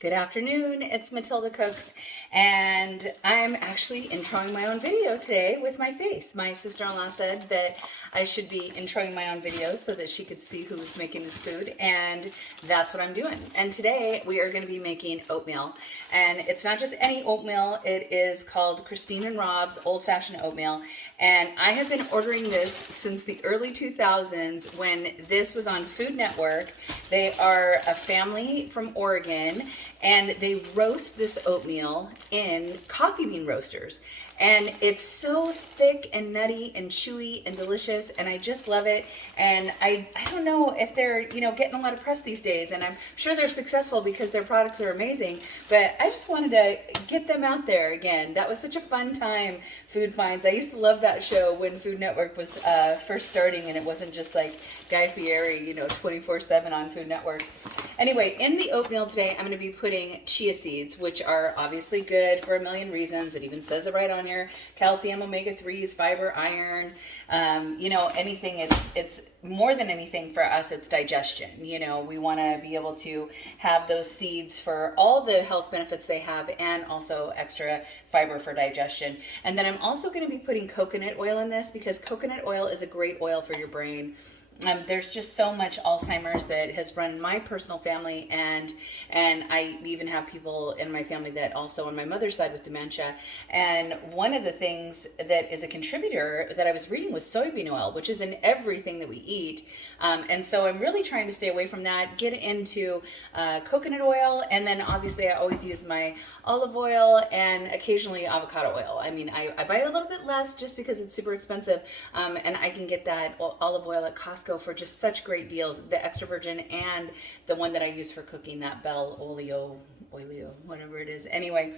Good afternoon, it's Matilda Cooks, and I'm actually introing my own video today with my face. My sister-in-law said that I should be introing my own videos so that she could see who was making this food, and that's what I'm doing. And today we are going to be making oatmeal, and it's not just any oatmeal, it is called Christine and Rob's old-fashioned oatmeal, and I have been ordering this since the early 2000s when this was on Food Network. They are a family from Oregon, and they roast this oatmeal in coffee bean roasters. And it's so thick and nutty and chewy and delicious, and I just love it. And I don't know if they're, getting a lot of press these days, and I'm sure they're successful because their products are amazing, but I just wanted to get them out there again. That was such a fun time, Food Finds. I used to love that show when Food Network was first starting, and it wasn't just like Guy Fieri, 24/7 on Food Network. Anyway, in the oatmeal today, I'm going to be putting chia seeds, which are obviously good for a million reasons. It even says it right on here: calcium, omega-3s, fiber, iron, anything. It's more than anything for us, it's digestion. We want to be able to have those seeds for all the health benefits they have, and also extra fiber for digestion. And then I'm also going to be putting coconut oil in this because coconut oil is a great oil for your brain. There's just so much Alzheimer's that has run my personal family, and I even have people in my family that also on my mother's side with dementia. And one of the things that is a contributor that I was reading was soybean oil, which is in everything that we eat. And so I'm really trying to stay away from that, get into coconut oil, and then obviously I always use my olive oil and occasionally avocado oil. I mean, I buy it a little bit less just because it's super expensive, and I can get that olive oil at Costco for just such great deals, the extra virgin and the one that I use for cooking, that Bell Oleo, whatever it is. Anyway,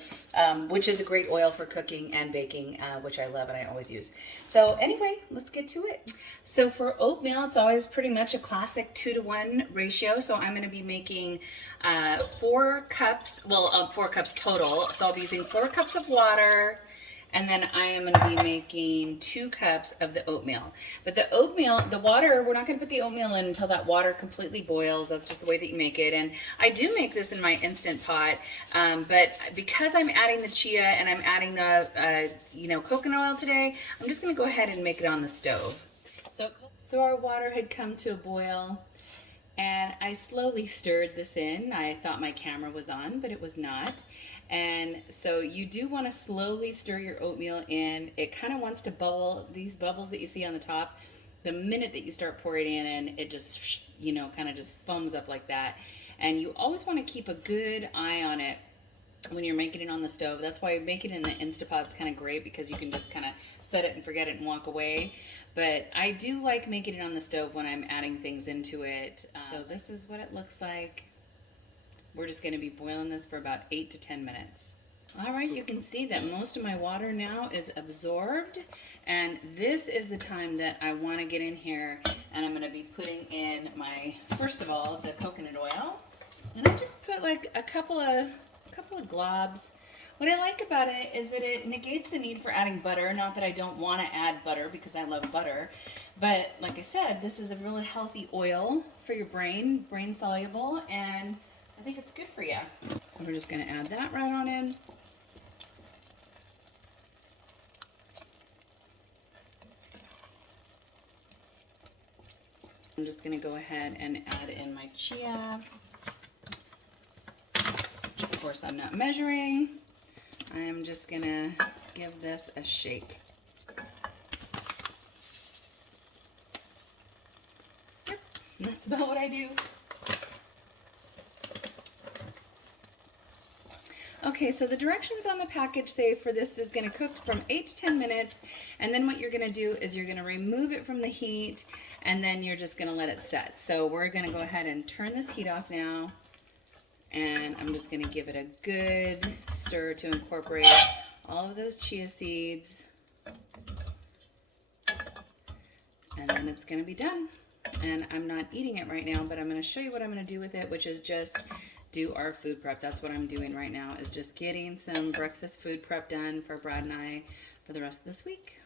which is a great oil for cooking and baking, which I love and I always use. So anyway, let's get to it. So for oatmeal, it's always pretty much a classic 2-to-1 ratio. So I'm going to be making 4 cups, 4 cups total. So I'll be using 4 cups of water, and then I am going to be making 2 cups of the oatmeal. But the oatmeal, the water, we're not going to put the oatmeal in until that water completely boils. That's just the way that you make it. And I do make this in my Instant Pot, but because I'm adding the chia and I'm adding the coconut oil today, I'm just going to go ahead and make it on the stove. So our water had come to a boil, and I slowly stirred this in. I thought my camera was on, but it was not. And so you do want to slowly stir your oatmeal in. It kind of wants to bubble. These bubbles that you see on the top, the minute that you start pouring it in, it just, kind of just foams up like that. And you always want to keep a good eye on it when you're making it on the stove. That's why making it in the Instant Pot is kind of great, because you can just kind of set it and forget it and walk away. But I do like making it on the stove when I'm adding things into it. So this is what it looks like. We're just going to be boiling this for about 8 to 10 minutes. All right, you can see that most of my water now is absorbed, and this is the time that I want to get in here, and I'm going to be putting in my, first of all, the coconut oil. And I just put like a couple of globs. What I like about it is that it negates the need for adding butter. Not that I don't want to add butter, because I love butter. But like I said, this is a really healthy oil for your brain soluble, and I think it's good for you. So we're just going to add that right on in. I'm just going to go ahead and add in my chia. Of course, I'm not measuring. I am just going to give this a shake. Yep, that's about what I do. Okay, so the directions on the package say for this is going to cook from 8 to 10 minutes, and then what you're going to do is you're going to remove it from the heat, and then you're just going to let it set. So we're going to go ahead and turn this heat off now, and I'm just going to give it a good stir to incorporate all of those chia seeds, and then it's going to be done. And I'm not eating it right now, but I'm going to show you what I'm going to do with it, which is just do our food prep. That's what I'm doing right now, is just getting some breakfast food prep done for Brad and I for the rest of this week.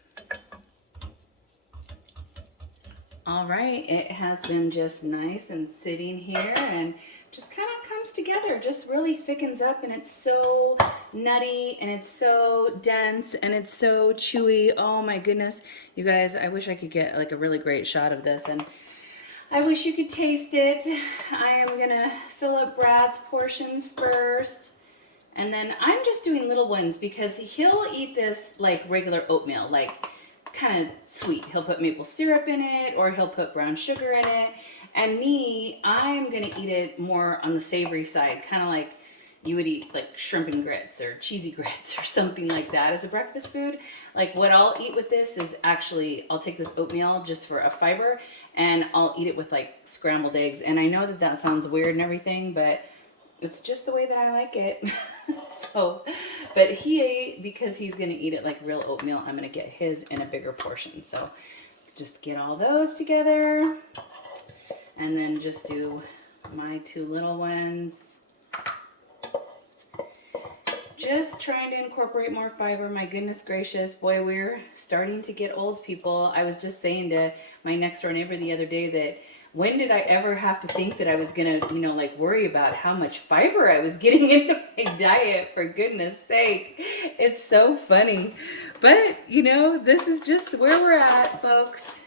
All right, it has been just nice and sitting here and just kind of comes together, just really thickens up, and it's so nutty and it's so dense and it's so chewy. Oh my goodness, you guys, I wish I could get like a really great shot of this, and I wish you could taste it. I am gonna fill up Brad's portions first, and then I'm just doing little ones because he'll eat this like regular oatmeal, like kind of sweet. He'll put maple syrup in it, or he'll put brown sugar in it. And me, I'm gonna eat it more on the savory side, kind of like you would eat like shrimp and grits or cheesy grits or something like that as a breakfast food. Like what I'll eat with this is actually, I'll take this oatmeal just for a fiber, and I'll eat it with like scrambled eggs. And I know that that sounds weird and everything, but it's just the way that I like it. So, but he ate, because he's gonna eat it like real oatmeal, I'm gonna get his in a bigger portion. So just get all those together, and then just do my two little ones. Just trying to incorporate more fiber. My goodness gracious, boy, we're starting to get old, people. I was just saying to my next door neighbor the other day that when did I ever have to think that I was gonna, you know, like worry about how much fiber I was getting into my diet, for goodness sake. It's so funny. But, you know, this is just where we're at, folks.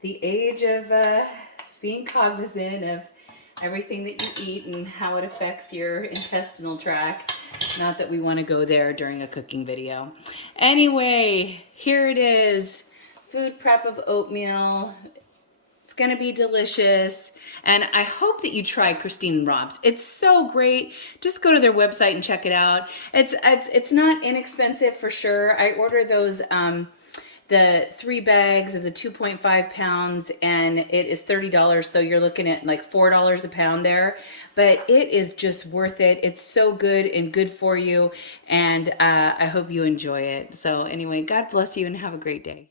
The age of being cognizant of everything that you eat and how it affects your intestinal tract. Not that we want to go there during a cooking video. Anyway, here it is. Food prep of oatmeal. It's going to be delicious. And I hope that you try Christine and Rob's. It's so great. Just go to their website and check it out. It's not inexpensive for sure. I order those the 3 bags of the 2.5 pounds, and it is $30. So you're looking at like $4 a pound there, but it is just worth it. It's so good and good for you. And I hope you enjoy it. So anyway, God bless you and have a great day.